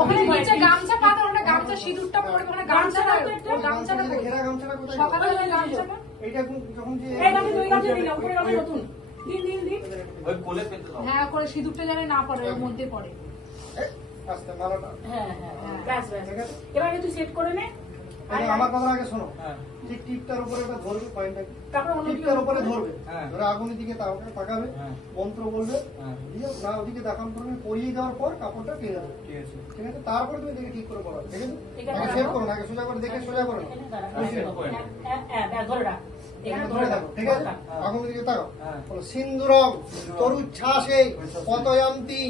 ওখানে নিচে গামছা পাতা, ওটা গামছা সিঁদুরটা পরে ওখানে গামছাটা ঘেরা গামছাটা কোথায়? সকালে গামছাটা এইটা যখন যে এই গামছা দুই গামছা দিলাম, উপরে গামছা নতুন দিন ওই কোলে পেতে দাও। হ্যাঁ করে সিঁদুরটা যেন না পড়ে, ওর মধ্যে পড়ে। আস্তে মালাটা। হ্যাঁ ব্যাস এবার তুই সেট করে নে। আমার কথা আগে শোনো, হ্যাঁ ঠিক টিপটার উপরে একটা ধরবে পয়েন্টটাকে, তারপর অন্য টিপটার উপরে ধরবে, হ্যাঁ। ধরে আগুনের দিকে তাকাবে, হ্যাঁ। মন্ত্র বলবে, হ্যাঁ। দিয়ে না ওদিকে দেখান করবে, পরিয়ে দেওয়ার পর কাপড়টা টেনে দেবে, ঠিক আছে। ঠিক আছে? তারপরে তুমি দেখে ঠিক করে পড়াবে, ঠিক আছে? এখানে আগে সেট করো না, আগে সোজা করে দেখে সোজা করো না, ধরে রাখ, এখানে ধরে থাকো, ঠিক আছে? আগুনের দিকে তাকাও, হ্যাঁ। বলো সিন্দুরম তরুচ্ছাসে পতয়ান্তি